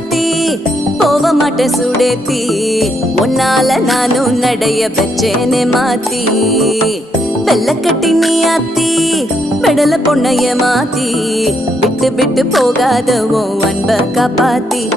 சாத்தி போக மாட்டேன் சுடேத்தி உன்னால நானும் நடைய வச்சேனே மாத்தி வெள்ள கட்டி நீ ஆத்தி பெடல பொண்ணைய மாத்தி விட்டு விட்டு போகாத உன் அன்ப காப்பாத்தி